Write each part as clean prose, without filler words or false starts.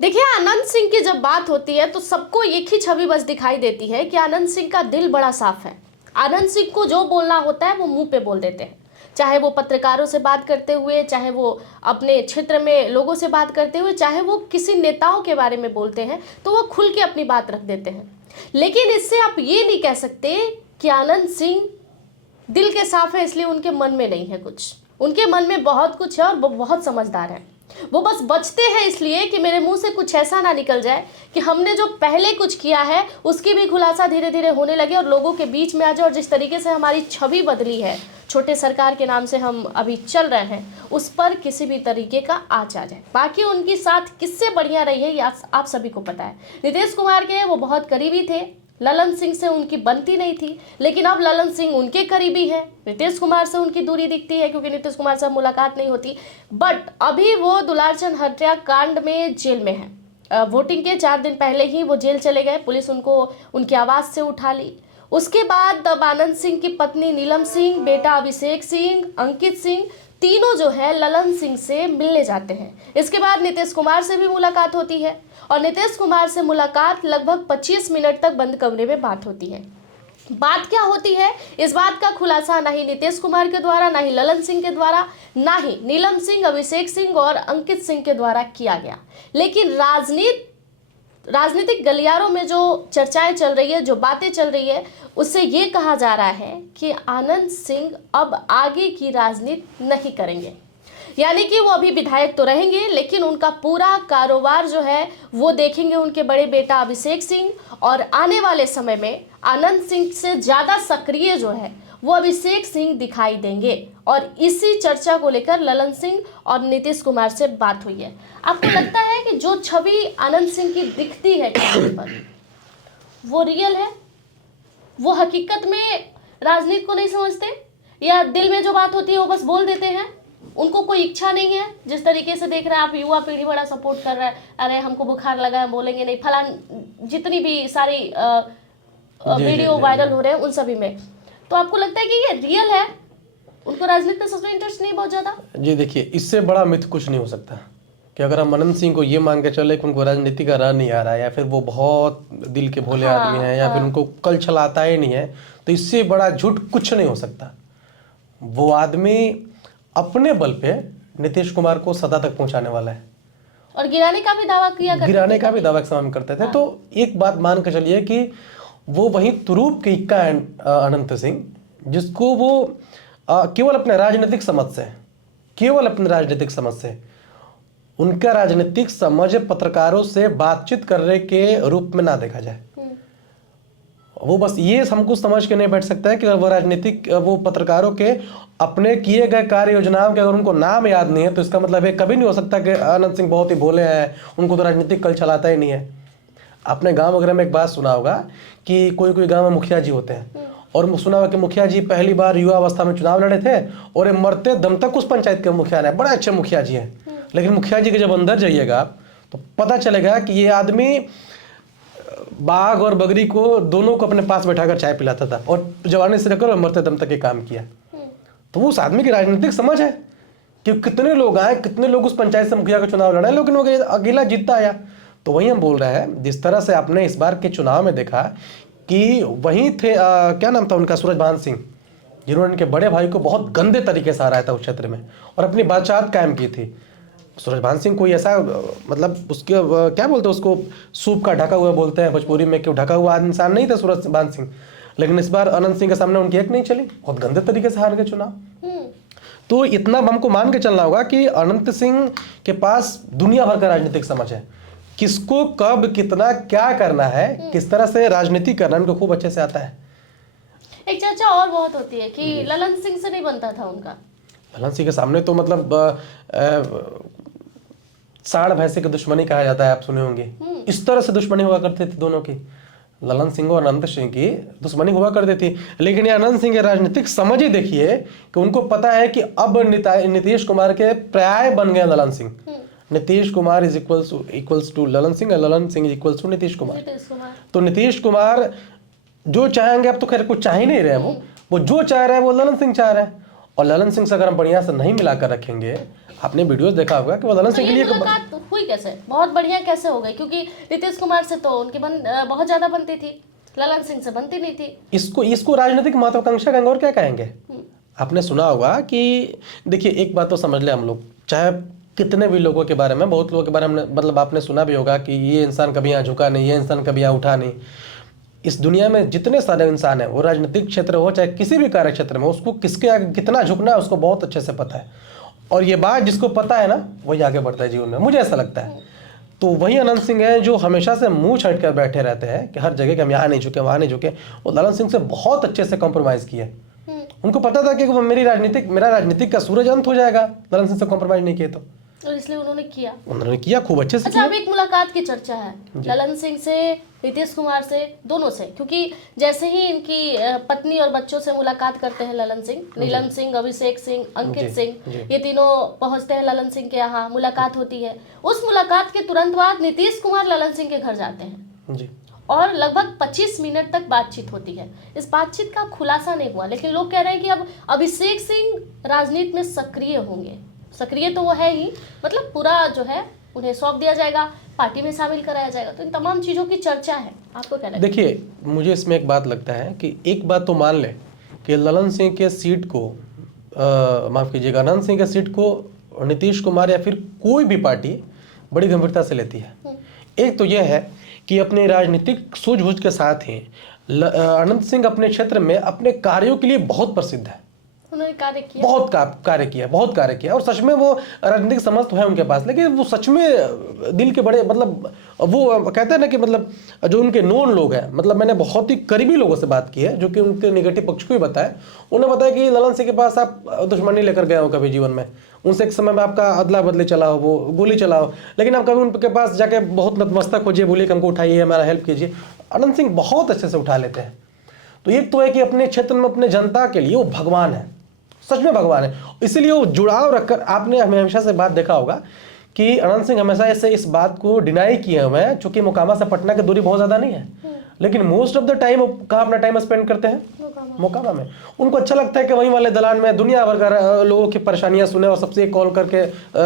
देखिए, आनंद सिंह की जब बात होती है तो सबको एक ही छवि बस दिखाई देती है कि आनंद सिंह का दिल बड़ा साफ है। आनंद सिंह को जो बोलना होता है वो मुंह पे बोल देते हैं, चाहे वो पत्रकारों से बात करते हुए, चाहे वो अपने क्षेत्र में लोगों से बात करते हुए, चाहे वो किसी नेताओं के बारे में बोलते हैं तो वो खुल के अपनी बात रख देते हैं। लेकिन इससे आप ये नहीं कह सकते कि आनंद सिंह दिल के साफ है इसलिए उनके मन में नहीं है कुछ। उनके मन में बहुत कुछ है और वो बहुत समझदार है। वो बस बचते हैं इसलिए कि मेरे मुंह से कुछ ऐसा ना निकल जाए कि हमने जो पहले कुछ किया है उसकी भी खुलासा धीरे धीरे होने लगे और लोगों के बीच में आ जाए, और जिस तरीके से हमारी छवि बदली है, छोटे सरकार के नाम से हम अभी चल रहे हैं, उस पर किसी भी तरीके का आँच आ जाए। बाकी उनकी साथ किससे बढ़िया रही है ये आप सभी को पता है। नीतीश कुमार के वो बहुत करीबी थे, ललन सिंह से उनकी बनती नहीं थी, लेकिन अब ललन सिंह उनके करीबी है। नीतीश कुमार से उनकी दूरी दिखती है क्योंकि नीतीश कुमार से मुलाकात नहीं होती। बट अभी वो दुलारचंद हत्याकांड में जेल में है। वोटिंग के 4 दिन पहले ही वो जेल चले गए, पुलिस उनको उनकी आवाज़ से उठा ली। उसके बाद अब आनंद सिंह की पत्नी नीलम सिंह, बेटा अभिषेक सिंह, अंकित सिंह, तीनों जो है ललन सिंह से मिलने जाते हैं। इसके बाद नीतीश कुमार से भी मुलाकात होती है और नीतीश कुमार से मुलाकात लगभग 25 मिनट तक बंद कमरे में बात होती है। बात क्या होती है, इस बात का खुलासा ना ही नीतीश कुमार के द्वारा, ना ही ललन सिंह के द्वारा, ना ही नीलम सिंह, अभिषेक सिंह और अंकित सिंह के द्वारा किया गया। लेकिन राजनीतिक गलियारों में जो चर्चाएं चल रही है, जो बातें चल रही है, उससे ये कहा जा रहा है कि आनंद सिंह अब आगे की राजनीति नहीं करेंगे। यानी कि वो अभी विधायक तो रहेंगे लेकिन उनका पूरा कारोबार जो है वो देखेंगे उनके बड़े बेटा अभिषेक सिंह, और आने वाले समय में आनंद सिंह से ज़्यादा सक्रिय जो है वो अभिषेक सिंह दिखाई देंगे। और इसी चर्चा को लेकर ललन सिंह और नीतीश कुमार से बात हुई है। आपको लगता है कि जो छवि आनंद सिंह की दिखती है कैमरे पर वो रियल है? वो हकीकत में राजनीति को नहीं समझते, या दिल में जो बात होती है वो बस बोल देते हैं? उनको कोई इच्छा नहीं है? जिस तरीके से देख रहे हैं आप, युवा पीढ़ी बड़ा सपोर्ट कर रहा है, अरे हमको बुखार लगा है, बोलेंगे नहीं, फलान, जितनी भी सारी वीडियो वायरल हो रहे हैं उन सभी में। तो आपको लगता है कि ये रियल है? उनको राजनीति में सच में इंटरेस्ट नहीं बहुत ज्यादा? जी देखिए, इससे बड़ा मिथ कुछ नहीं हो सकता कि अगर हम आनंद सिंह को ये मान के चले कि उनको राजनीति का राह नहीं आ रहा है, या फिर वो बहुत दिल के भोले आदमी हैं, या फिर उनको कल चलाता ही नहीं है, तो इससे बड़ा झूठ कुछ नहीं हो सकता। वो आदमी अपने बल पे नीतीश कुमार को सत्ता तक पहुंचाने वाला है और गिराने का भी दावा किया करते थे। गिराने का भी दावा काम करते थे। तो एक बात मान के चलिए कि वो वही तुरूप के इक्का है अनंत सिंह, जिसको वो केवल अपने राजनीतिक समझ से उनका राजनीतिक समझ पत्रकारों से बातचीत करने के रूप में ना देखा जाए। वो बस ये हमको समझ के नहीं बैठ सकता है कि वो पत्रकारों के अपने किए गए कार्य योजनाओं के अगर उनको नाम याद नहीं है तो इसका मतलब ये कभी नहीं हो सकता कि आनंद सिंह बहुत ही भोले हैं, उनको तो राजनीतिक कल चलाता ही नहीं है। आपने गांव वगैरह में एक बात सुना होगा कि कोई गांव में मुखिया जी होते हैं, और सुना होगा कि मुखिया जी पहली बार युवा अवस्था में चुनाव लड़े थे और मरते दम तक उस पंचायत के मुखिया ने, बड़े अच्छे मुखिया जी हैं, लेकिन मुखिया जी के जब अंदर जाइएगा तो पता चलेगा कि ये आदमी बाघ और बगरी को दोनों को अपने पास बैठाकर चाय पिलाता था और जवानी से लेकर मरते दम तक ये काम किया। तो उस आदमी की राजनीतिक समझ है कि कितने लोग आए, कितने लोग उस पंचायत से मुखिया का चुनाव लड़े, लेकिन वो अकेला जीतता आया। तो वही हम बोल रहे हैं, जिस तरह से आपने इस बार के चुनाव में देखा कि वही थे क्या नाम था उनका, सूरजभान सिंह, जिन्होंने उनके बड़े भाई को बहुत गंदे तरीके से हराया था उस क्षेत्र में और अपनी बादशाहत कायम की थी। सूरजभान सिंह कोई ऐसा मतलब उसके क्या बोलते हैं उसको, सूप का ढका हुआ बोलते हैं भोजपुरी में, क्यों ढका हुआ इंसान नहीं था सूरजभान सिंह, लेकिन इस बार अनंत सिंह के सामने उनकी एक नहीं चली, बहुत गंदे तरीके से हार गए चुनाव। तो इतना हमको मान के चलना होगा कि अनंत सिंह के पास दुनिया भर का राजनीतिक समझ है, किसको कब कितना क्या करना है, किस तरह से राजनीति करना उनको खूब अच्छे से आता है। एक चर्चा और बहुत होती है कि ललन सिंह से नहीं बनता था उनका। ललन सिंह के सामने तो मतलब साढ़ भैंसे की दुश्मनी कहा जाता है, आप सुने होंगे, इस तरह से दुश्मनी हुआ करती थी दोनों की, ललन सिंह और अनंत सिंह की दुश्मनी हुआ करती थी। लेकिन ये अनंत सिंह की राजनीतिक समझ ही देखिए कि उनको पता है कि अब नीतीश कुमार के पर्याय बन गए Lalan Singh. Nitish Kumar is equals to Lalan Singh, Lalan Singh is equals to Nitish Kumar. तो नीतीश कुमार जो चाहेंगे, अब तो खैर कुछ चाह ही नहीं रहे, वो जो चाह रहे हैं वो ललन सिंह चाह रहे हैं, और ललन सिंह से अगर हम बढ़िया से नहीं मिलाकर रखेंगे, आपने वीडियोस देखा होगा कि वो ललन तो सिंह के ये लिए मुलाकात हुई कैसे, बहुत बढ़िया कैसे हो गई? क्योंकि नीतीश कुमार से तो उनकी बहुत ज्यादा बनती थी, ललन सिंह से बनती नहीं थी। इसको इसको राजनीतिक महत्वाकांक्षा कहेंगे और क्या कहेंगे। आपने सुना होगा कि देखिए, एक बात तो समझ ले हम लोग, चाहे कितने भी लोगों के बारे में, बहुत लोगों के बारे में मतलब आपने सुना भी होगा कि ये इंसान कभी यहाँ झुका नहीं, ये इंसान कभी यहाँ उठा नहीं। इस दुनिया में जितने सारे इंसान हैं, वो राजनीतिक क्षेत्र हो चाहे किसी भी कार्य क्षेत्र में, उसको किसके आगे कितना झुकना है उसको बहुत अच्छे से पता है। और ये बात जिसको पता है ना, वही आगे बढ़ता है जीवन में, मुझे ऐसा लगता है। तो वही अनंत सिंह है जो हमेशा से मुंह छट कर बैठे रहते हैं कि हर जगह कि हम यहाँ नहीं झुके, वहाँ नहीं झुके। वो ललन सिंह से बहुत अच्छे से कॉम्प्रोमाइज़ किए। उनको पता था कि मेरा राजनीतिक का सूरज अंत हो जाएगा ललन सिंह से कॉम्प्रोमाइज नहीं किए तो। और इसलिए उन्होंने किया खूब अच्छे से। अच्छा, अब एक मुलाकात की चर्चा है ललन सिंह से, नीतीश कुमार से, दोनों से, क्योंकि जैसे ही इनकी पत्नी और बच्चों से मुलाकात करते हैं ललन सिंह, नीलम सिंह, अभिषेक सिंह, अंकित सिंह, ये तीनों पहुंचते हैं ललन सिंह के यहाँ, मुलाकात होती है। उस मुलाकात के तुरंत बाद नीतीश कुमार ललन सिंह के घर जाते हैं जी। और लगभग 25 मिनट तक बातचीत होती है। इस बातचीत का खुलासा नहीं हुआ, लेकिन लोग कह रहे हैं कि अब अभिषेक सिंह राजनीति में सक्रिय होंगे। सक्रिय तो वो है ही, मतलब पूरा जो है उन्हें सौंप दिया जाएगा, पार्टी में शामिल कराया जाएगा। तो इन तमाम चीज़ों की चर्चा है, आपको क्या लगता है? देखिए, मुझे इसमें एक बात लगता है कि एक बात तो मान ले कि ललन सिंह के सीट को माफ़ कीजिएगा, अनंत सिंह के सीट को नीतीश कुमार या फिर कोई भी पार्टी बड़ी गंभीरता से लेती है। एक तो यह है कि अपने राजनीतिक सूझबूझ के साथ ही अनंत सिंह अपने क्षेत्र में अपने कार्यों के लिए बहुत प्रसिद्ध है। उन्होंने कार्य किया, बहुत कार्य किया और सच में वो राजनीतिक समझ तो है उनके पास, लेकिन वो सच में दिल के बड़े, मतलब वो कहते हैं ना कि मतलब जो उनके नोन लोग हैं, मतलब मैंने बहुत ही करीबी लोगों से बात की है जो कि उनके नेगेटिव पक्ष को ही बताया। उन्हें बताया कि ललन सिंह के पास आप दुश्मनी लेकर गए हो कभी जीवन में, उनसे एक समय में आपका अदला बदली चला हो, वो गोली चलाओ, लेकिन आप कभी उनके पास जाके बहुत नतमस्तक हो जाइए, बोलिए कि हमको उठाइए, हमारा हेल्प कीजिए। अनंत सिंह बहुत अच्छे से उठा लेते हैं। तो एक तो है कि अपने क्षेत्र में अपने जनता के लिए वो भगवान है, सच में भगवान है। इसीलिए वो जुड़ाव रखकर, आपने हमेशा से बात देखा होगा कि अनंत सिंह हमेशा ऐसे इस बात को डिनाई किए हुए हैं, चूंकि मोकामा से पटना की दूरी बहुत ज़्यादा नहीं है, लेकिन मोस्ट ऑफ द टाइम कहाँ अपना टाइम स्पेंड करते हैं? मोकामा में। उनको अच्छा लगता है कि वहीं वाले दलान में दुनिया भर का लोगों की परेशानियां सुने और सबसे एक कॉल करके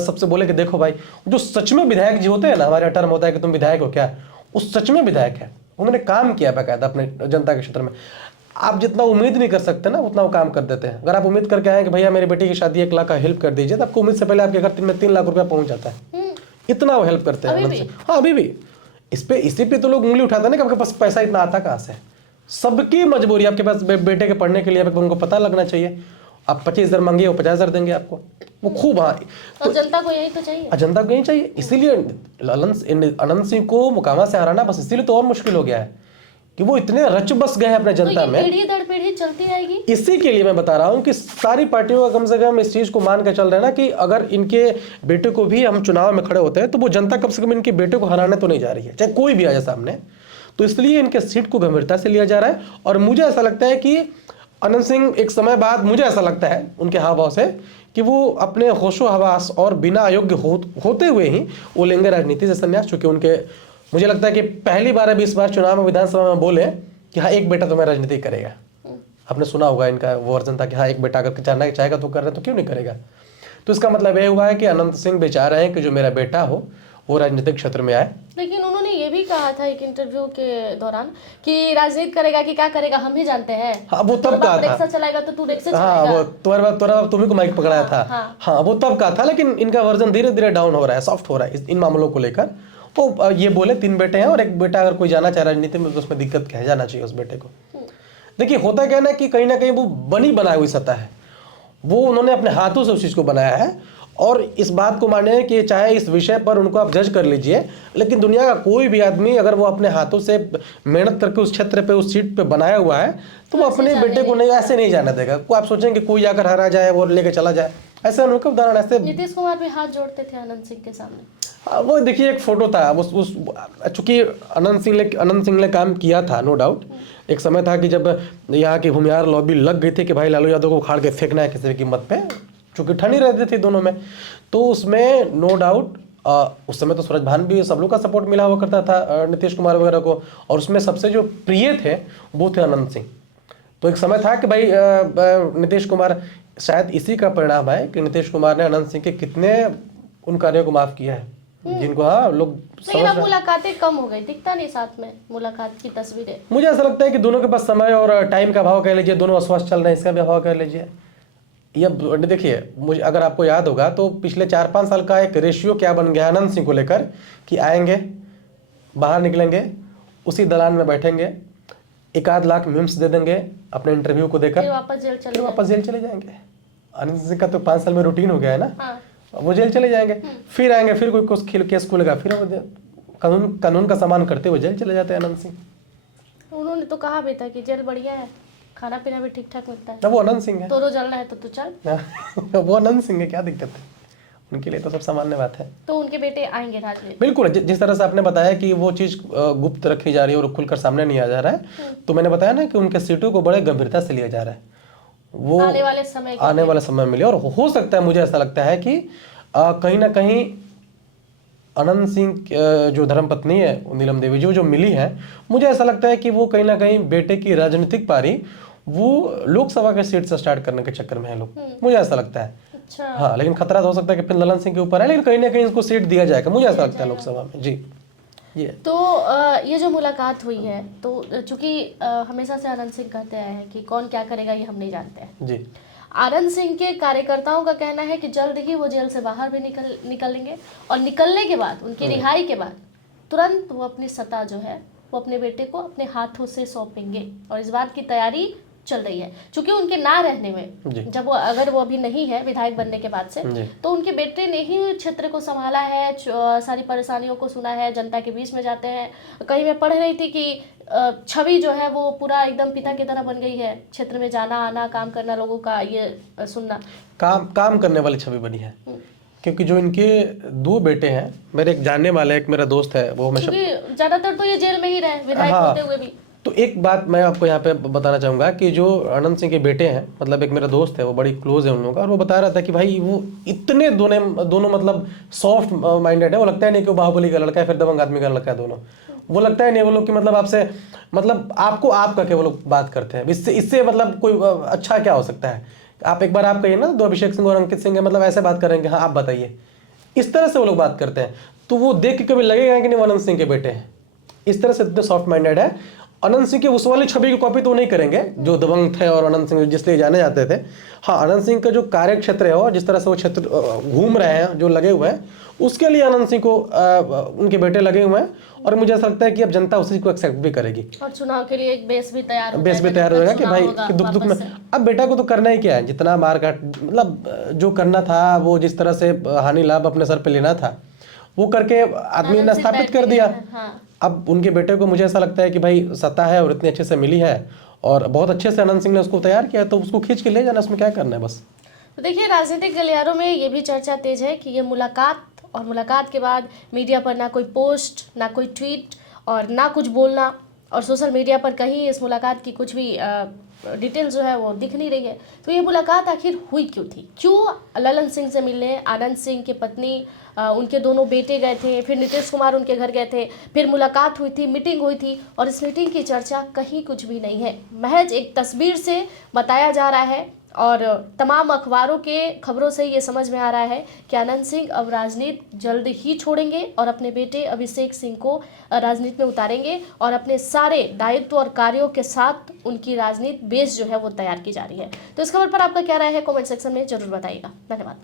सबसे बोले कि देखो भाई, जो सच में विधायक जी होते हैं ना, हमारे टर्म होता है कि तुम विधायक हो क्या, उस सच में विधायक है, उन्होंने काम किया बाकायदा अपने जनता के क्षेत्र में। आप जितना उम्मीद नहीं कर सकते ना, उतना वो काम कर देते हैं। अगर आप उम्मीद करके आए कि भैया मेरी बेटी की शादी 1 लाख का हेल्प कर दीजिए, तो आपको उम्मीद से पहले आपके घर में 3 लाख रुपया पहुंच जाता है। इतना वो हेल्प करते हैं। हाँ, अभी भी इसी पे तो लोग उंगली उठाते हैं ना कि आपके पास पैसा इतना आता कहाँ से। सबकी मजबूरी, आपके पास बेटे के पढ़ने के लिए उनको पता लगना चाहिए। आप 25,000 मांगिए, वो 50,000 देंगे आपको, वो खूब। हाँ, तो जनता को यही तो चाहिए, जनता को यही चाहिए। इसीलिए अनंत सिंह को मोकामा से हराना बस इसीलिए तो और मुश्किल हो गया है कि वो इतने रच बस गए हैं अपने जनता में। पीढ़ी दर पीढ़ी चलती रहेगी। इसी के लिए मैं बता रहा हूं कि सारी पार्टियों का कम से कम इस चीज को मान के चल रहे हैं ना कि अगर इनके बेटे को भी हम चुनाव में खड़े होते हैं तो वो जनता कम से कम इनके बेटे को हराने तो नहीं जा रही है, चाहे कोई भी आ जाए सामने। तो इसलिए इनके सीट को गंभीरता से लिया जा रहा है। और मुझे ऐसा लगता है कि अनंत सिंह एक समय बाद, मुझे ऐसा लगता है उनके हाव भाव से, कि वो अपने होशो हवास और बिना अयोग्य होते हुए ही वो लेंगे राजनीति से संन्यास। चूंकि उनके, मुझे लगता है कि पहली बार अब इस बार चुनाव में विधानसभा में बोले कि हाँ एक बेटा तो मैं राजनीति करेगा। आपने सुना होगा इनका वो वर्जन था कि हाँ एक बेटा अगर जानना चाहेगा तो कर रहे तो क्यों नहीं करेगा। तो इसका मतलब ये हुआ है कि अनंत सिंह भी चाह रहे हैं कि जो मेरा बेटा हो वो राजनीतिक क्षेत्र में आए। लेकिन उन्होंने ये भी कहा था एक इंटरव्यू के दौरान कि राजनीति करेगा कि क्या करेगा हम ही जानते हैं। हाँ, वो तब कहा था। रिक्शा चलाएगा तो तू रिक्शा हाँ, चलाएगा। वो तुम्हारा तुम्ही को माइक पकड़ाया था। हाँ, वो तब कहा था। लेकिन इनका वर्जन धीरे धीरे डाउन हो रहा है, सॉफ्ट हो रहा है इन मामलों को लेकर। वो ये बोले 3 बेटे हैं और एक बेटा अगर कोई जाना चाहे राजनीति में तो उसमें दिक्कत कह जाना चाहिए उस बेटे को। देखिए, होता क्या है ना कि कहीं ना कहीं वो बनी बनाई हुई सत्ता है, वो उन्होंने अपने हाथों से उस चीज़ को बनाया है। और इस बात को माने कि चाहे इस विषय पर उनको आप जज कर लीजिए, लेकिन दुनिया का कोई भी आदमी अगर वो अपने हाथों से मेहनत करके उस क्षेत्र पे, उस सीट पे बनाया हुआ है, तो वो अपने बेटे को नहीं ऐसे नहीं जाने देगा। आप सोचेंगे कोई आकर हरा जाए और लेके चला जाए, ऐसे उनके उदाहरण ऐसे। नीतीश कुमार भी हाथ जोड़ते थे अनंत सिंह के सामने। वो देखिए एक फोटो था उस चूंकि अनंत सिंह ने काम किया था, नो डाउट। एक समय था कि जब यहाँ की भूमिहार लॉबी लग गई थी कि भाई लालू यादव को उखाड़ के फेंकना है किसी भी कीमत पे, चूंकि ठंडी रहती थी दोनों में, तो उसमें नो डाउट उस समय तो सूरज भान भी सब लोग का सपोर्ट मिला हुआ करता था नीतीश कुमार वगैरह को, और उसमें सबसे जो प्रिय थे वो थे अनंत सिंह। तो एक समय था कि भाई नीतीश कुमार शायद इसी का परिणाम है कि नीतीश कुमार ने अनंत सिंह के कितने उन कार्यों को माफ किया है जिनको लोग लेकिन अब मुलाकातें कम हो गई, दिखता नहीं साथ में मुलाकात की तस्वीरें। मुझे ऐसा लगता है कि दोनों के पास समय और टाइम का अभाव कह लीजिए, दोनों अस्वस्थ चल रहे हैं, इसका भी अभाव कह लीजिए। ये देखिए, मुझे अगर आपको याद होगा तो पिछले 4-5 साल का एक रेशियो क्या बन गया अनंत सिंह को लेकर कि आएंगे, बाहर निकलेंगे, उसी दलान में बैठेंगे, 1-8 लाख मीम्स दे देंगे अपने इंटरव्यू को देकर, फिर वापस जेल चले जाएंगे। अनंत सिंह का तो 5 साल में रूटीन हो गया है ना। हाँ। वो जेल चले जाएंगे, फिर आएंगे, फिर कोई केस खुलेगा, फिर वो कानून का सामान करते हुए जेल चले जाते हैं अनंत सिंह। उन्होंने तो कहा भी था कि जेल बढ़िया है, खाना पीना भी ठीक ठाक मिलता है। ना वो अनंत सिंह है, तो रोज जलना है तो तू चल। वो अनंत सिंह है, क्या दिक्कत है, उनके लिए तो सब सामान्य बात है। तो उनके बेटे आएंगे राजनीति। बिल्कुल, जिस तरह से आपने बताया कि वो चीज गुप्त रखी जा रही है और खुलकर सामने नहीं आ जा रहा है, तो मैंने बताया ना कि उनके सीटों को बड़े गंभीरता से लिया जा रहा है। वो आने वाले समय में लिया, और हो सकता है, मुझे ऐसा लगता है कि कहीं ना कहीं अनंत सिंह जो धर्मपत्नी है नीलम देवी जो मिली है, मुझे ऐसा लगता है कि वो कहीं ना कहीं बेटे की राजनीतिक पारी वो लोकसभा के सीट से स्टार्ट करने के चक्कर में है लोग, मुझे ऐसा लगता है। अच्छा। हाँ, लेकिन खतरा तो हो सकता है कि फिर ललन सिंह के ऊपर है, लेकिन कहीं ना कहीं इसको सीट दिया जाएगा, मुझे ऐसा लगता है लोकसभा में। जी, ये तो ये जो मुलाकात हुई है, तो चूंकि हमेशा से आनंद सिंह कहते आए हैं कि कौन क्या करेगा ये हम नहीं जानते हैं जी। आनंद सिंह के कार्यकर्ताओं का कहना है कि जल्द ही वो जेल से बाहर भी निकलेंगे और निकलने के बाद, उनकी रिहाई के बाद तुरंत वो अपनी सत्ता जो है वो अपने बेटे को अपने हाथों से सौंपेंगे, और इस बात की तैयारी चल रही है। क्योंकि उनके ना रहने में, जब अगर वो अभी नहीं है विधायक बनने के बाद से, तो उनके बेटे ने ही क्षेत्र को संभाला है, सारी परेशानियों को सुना है, जनता के बीच में जाते हैं। कहीं मैं पढ़ रही थी कि छवि जो है वो पूरा एकदम पिता की तरह बन गई है, क्षेत्र में जाना आना, काम करना, लोगों का ये सुनना, काम करने वाली छवि बनी है। क्योंकि जो इनके 2 बेटे हैं, मेरे एक जानने वाले, एक मेरा दोस्त है, वो हमेशा, ज्यादातर तो ये जेल में ही रहे विधायक होते हुए भी। तो एक बात मैं आपको यहाँ पे बताना चाहूँगा कि जो अनंत सिंह के बेटे हैं, मतलब एक मेरा दोस्त है, वो बड़ी क्लोज है उन लोगों का, और वो बता रहा था कि भाई वो इतने दोनों मतलब सॉफ्ट माइंडेड है, वो लगता है नहीं कि वो बाहुबली का लड़का है फिर दबंग आदमी का लड़का है दोनों, वो लगता है नहीं वो लोग कि मतलब आपसे, मतलब आपको आप करके वो लोग बात करते हैं, इससे मतलब कोई अच्छा क्या हो सकता है। आप एक बार आप कहिए ना, 2 अभिषेक सिंह और अंकित सिंह मतलब ऐसे बात करेंगे, हाँ आप बताइए, इस तरह से वो लोग बात करते हैं, तो वो देख के कभी लगेगा कि नहीं वो अनंत सिंह के बेटे हैं, इस तरह से इतने सॉफ्ट माइंडेड है। अनंत सिंह की उस वाली छवि की कॉपी तो नहीं करेंगे जो दबंग थे और अनंत सिंह जिसलिए जाने जाते थे। हाँ, अनंत सिंह का जो कार्य क्षेत्र है और जिस तरह से वो क्षेत्र घूम रहे हैं, जो लगे हुए हैं, उसके लिए अनंत सिंह को उनके बेटे लगे हुए हैं, और मुझे ऐसा लगता है कि अब जनता उसी को एक्सेप्ट भी करेगी, और चुनाव के लिए एक बेस भी तैयार हो जाएगा कि भाई कि दुख में अब बेटा को तो करना ही क्या है, जितना मारकाट मतलब जो करना था, वो जिस तरह से हानि लाभ अपने सर पे लेना था वो करके आदमी ने स्थापित कर दिया। अब उनके बेटे को मुझे ऐसा लगता है कि भाई सत्ता है और इतने अच्छे से मिली है, और बहुत अच्छे से अनंत सिंह ने उसको तैयार किया, तो उसको खींच के ले जाना, उसमें क्या करना है बस। तो देखिए, राजनीतिक गलियारों में ये भी चर्चा तेज है कि ये मुलाकात, और मुलाकात के बाद मीडिया पर ना कोई पोस्ट, ना कोई ट्वीट, और ना कुछ बोलना, और सोशल मीडिया पर कहीं इस मुलाकात की कुछ भी डिटेल जो है वो दिख नहीं रही है। तो ये मुलाकात आखिर हुई क्यों थी? क्यों ललन सिंह से मिलने आनंद सिंह की पत्नी, उनके दोनों बेटे गए थे, फिर नीतीश कुमार उनके घर गए थे, फिर मुलाकात हुई थी, मीटिंग हुई थी, और इस मीटिंग की चर्चा कहीं कुछ भी नहीं है। महज एक तस्वीर से बताया जा रहा है, और तमाम अखबारों के खबरों से ये समझ में आ रहा है कि आनंद सिंह अब राजनीति जल्द ही छोड़ेंगे और अपने बेटे अभिषेक सिंह को राजनीति में उतारेंगे, और अपने सारे दायित्व और कार्यों के साथ उनकी राजनीति बेस जो है वो तैयार की जा रही है। तो इस खबर पर आपका क्या राय है, कमेंट सेक्शन में जरूर बताइएगा। धन्यवाद।